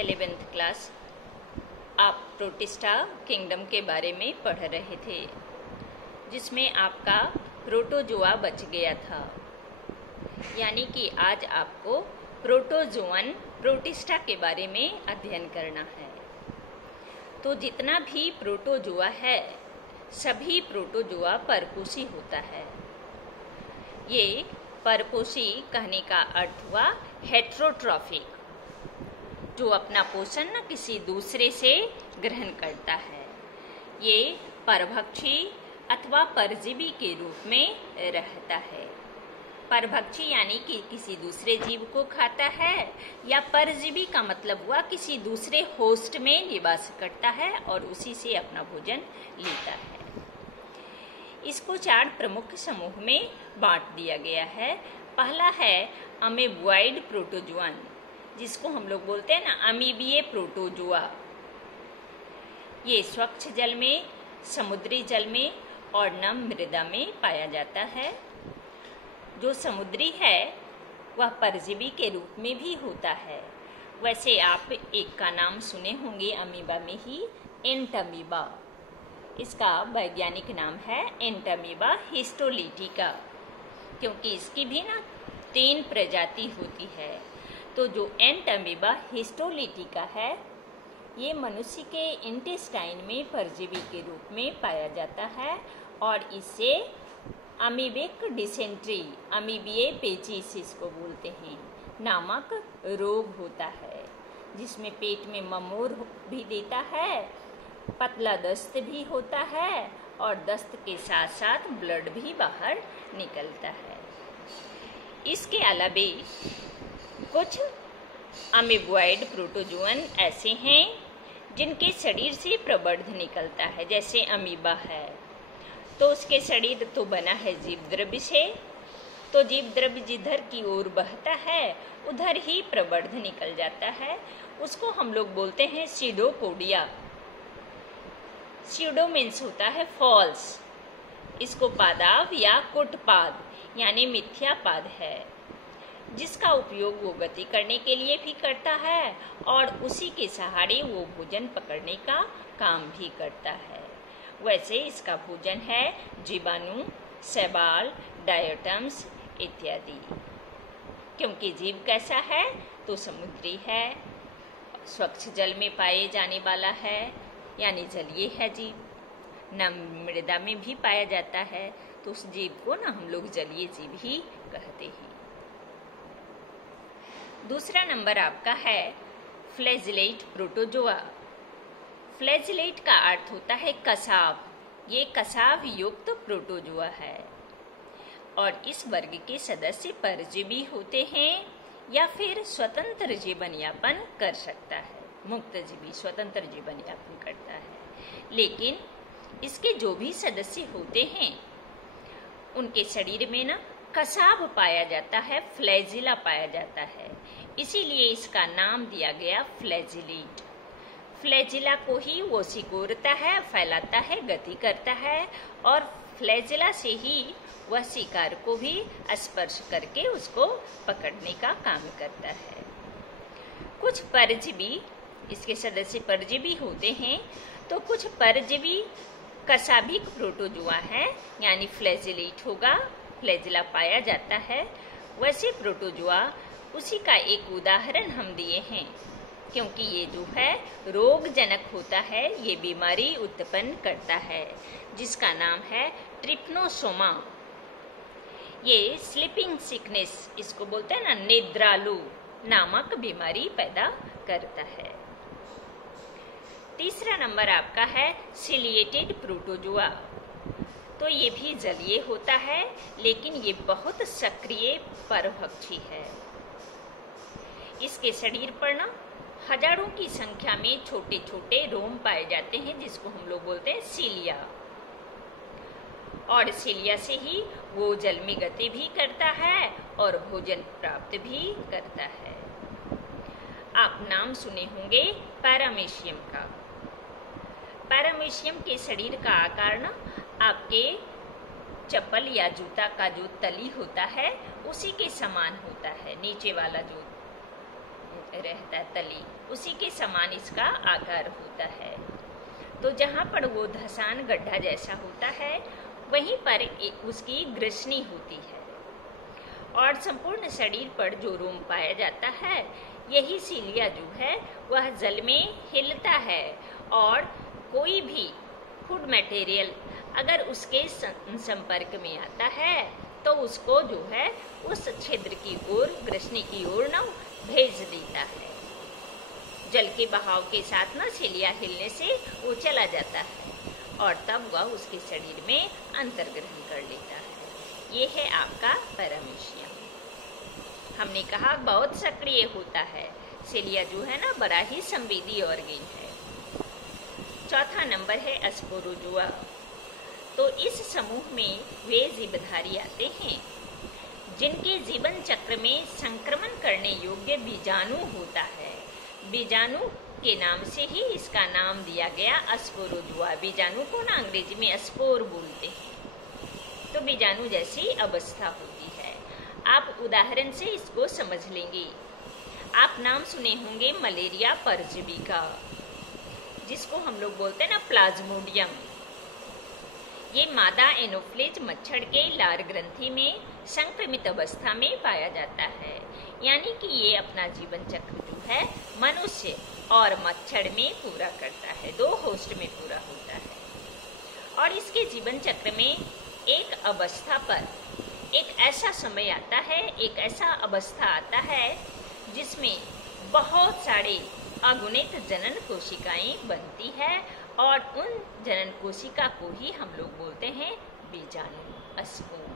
11th class आप protista kingdom के बारे में पढ़ रहे थे, जिसमें आपका प्रोटोजोआ बच गया था। यानी कि आज आपको प्रोटोजोअन प्रोटिस्टा के बारे में अध्ययन करना है। तो जितना भी प्रोटोजोआ है, सभी प्रोटोजोआ परपोषी होता है। ये परपोषी कहने का अर्थ हुआ हेट्रोट्रॉफिक, जो अपना पोषण किसी दूसरे से ग्रहण करता है। ये परभक्षी अथवा परजीवी के रूप में रहता है। परभक्षी यानी कि किसी दूसरे जीव को खाता है, या परजीवी का मतलब हुआ किसी दूसरे होस्ट में निवास करता है और उसी से अपना भोजन लेता है। इसको 4 प्रमुख समूह में बांट दिया गया है। पहला है अमीबॉइड प्रोटोजोअन, जिसको हम लोग बोलते हैं ना अमीबीय प्रोटोजोआ। ये स्वच्छ जल में, समुद्री जल में और नम मृदा में पाया जाता है। जो समुद्री है वह परजीवी के रूप में भी होता है। वैसे आप एक का नाम सुने होंगे अमीबा में ही, एंटमीबा। इसका वैज्ञानिक नाम है एंटमीबा हिस्टोलिटिका, क्योंकि इसकी भी ना 3 प्रजाति होती है। तो जो एंटमीबा हिस्टोलिटिका है, ये मनुष्य के इंटेस्टाइन में परजीवी के रूप में पाया जाता है और इससे अमीबिक डिसेंट्री, अमीबिये पेचिस इसको बोलते हैं, नामक रोग होता है, जिसमें पेट में ममोर भी देता है, पतला दस्त भी होता है और दस्त के साथ साथ ब्लड भी बाहर निकलता है। इसके अलावे कुछ अमीबॉइड प्रोटोजोअन ऐसे हैं जिनके शरीर से प्रवर्ध निकलता है। जैसे अमीबा है तो उसके शरीर तो बना है जीव द्रव्य से, तो जीव द्रव्य जिधर की ओर बहता है उधर ही प्रवर्ध निकल जाता है। उसको हम लोग बोलते हैं सीडोपोडिया। सीडो मीन्स होता है फॉल्स। इसको पादाव या कुटपाद यानी मिथ्या पाद है, जिसका उपयोग वो गति करने के लिए भी करता है और उसी के सहारे वो भोजन पकड़ने का काम भी करता है। वैसे इसका भोजन है जीवाणु, शैवाल, डायोटम्स इत्यादि। क्योंकि जीव कैसा है तो समुद्री है, स्वच्छ जल में पाए जाने वाला है, यानी जलीय है जीव। नम मृदा में भी पाया जाता है, तो उस जीव को ना हम लोग जलीय जीव ही कहते हैं। दूसरा नंबर आपका है फ्लैजिलेट प्रोटोजोआ। फ्लैजिलेट का अर्थ होता है कसाव। ये कसाव युक्त प्रोटोजोआ है और इस वर्ग के सदस्य परजीवी होते हैं या फिर स्वतंत्र जीवन यापन कर सकता है। मुक्त जीवी स्वतंत्र जीवन यापन करता है। लेकिन इसके जो भी सदस्य होते हैं उनके शरीर में ना कसाव पाया जाता है, फ्लैजिला पाया जाता है। इसीलिए इसका नाम दिया गया फ्लैजिलेट। फ्लैजिला को ही वो सिकोड़ता है, फैलाता है, गति करता है और फ्लैजिला से ही वह शिकार को भी स्पर्श करके उसको पकड़ने का काम करता है। कुछ परजीवी, इसके सदस्य परजीवी होते हैं, तो कुछ परजीवी कसाभिक प्रोटोजोआ है, यानी फ्लैजिलेट होगा, फ्लैजिला पाया जाता है। वैसे प्रोटोजोआ उसी का एक उदाहरण हम दिए हैं, क्योंकि ये जो है रोगजनक होता है, ये बीमारी उत्पन्न करता है, जिसका नाम है ट्रिप्नोसोमा। ये स्लीपिंग सिकनेस, इसको बोलते हैं ना निद्रालु नामक बीमारी पैदा करता है। तीसरा नंबर आपका है सिलिएटेड प्रोटोजोआ। तो ये भी जलीय होता है, लेकिन ये बहुत सक्रिय परभक्षी है। इसके शरीर पर ना हजारों की संख्या में छोटे छोटे रोम पाए जाते हैं, जिसको हम लोग बोलते हैं सीलिया। और सीलिया से ही वो जल में गति भी करता है और भोजन प्राप्त भी करता है। आप नाम सुने होंगे पैरामीशियम का। पैरामीशियम के शरीर का आकार ना आपके चप्पल या जूता का जो तली होता है उसी के समान होता है। नीचे वाला जो रहता तली, उसी के समान इसका आकार होता है। तो जहाँ पर वो धसान गड्ढा जैसा होता है वहीं पर उसकी ग्रसनी होती है और संपूर्ण शरीर पर जो रोम पाया जाता है यही सीलिया जो है वह जल में हिलता है और कोई भी फूड मटेरियल अगर उसके संपर्क में आता है तो उसको जो है उस छिद्र की ओर, ग्रसनी की ओर न भेज देता है। जल के बहाव के साथ ना सीलिया हिलने से वो चला जाता है और तब वह उसके शरीर में अंतर्ग्रहण कर लेता है। ये है आपका पैरामीशियम। हमने कहा बहुत सक्रिय होता है। सीलिया जो है ना बड़ा ही संवेदी ऑर्गेन है। चौथा नंबर है अस्पोरोजोआ। तो इस समूह में वे जीवधारी आते हैं जिनके जीवन चक्र में संक्रमण करने योग्य बीजाणु होता है। बीजाणु के नाम से ही इसका नाम दिया गया अस्पोरोजोआ। बीजाणु को ना अंग्रेजी में स्पोर बोलते हैं। तो बीजाणु जैसी अवस्था होती है। आप उदाहरण से इसको समझ लेंगे। आप नाम सुने होंगे मलेरिया परजीवी का, जिसको हम लोग बोलते हैं ना प्लाज्मोडियम। ये मादा एनोफ्लेज मच्छर के लार ग्रंथि में संक्रमित अवस्था में पाया जाता है। यानी कि ये अपना जीवन चक्र जो है मनुष्य और मच्छर में पूरा करता है, 2 होस्ट में पूरा होता है। और इसके जीवन चक्र में एक अवस्था पर एक ऐसा समय आता है, एक ऐसा अवस्था आता है जिसमें बहुत सारे अगुणित जनन कोशिकाएं बनती है और उन जनन कोशिका को ही हम लोग बोलते हैं बीजाणु, स्पोर।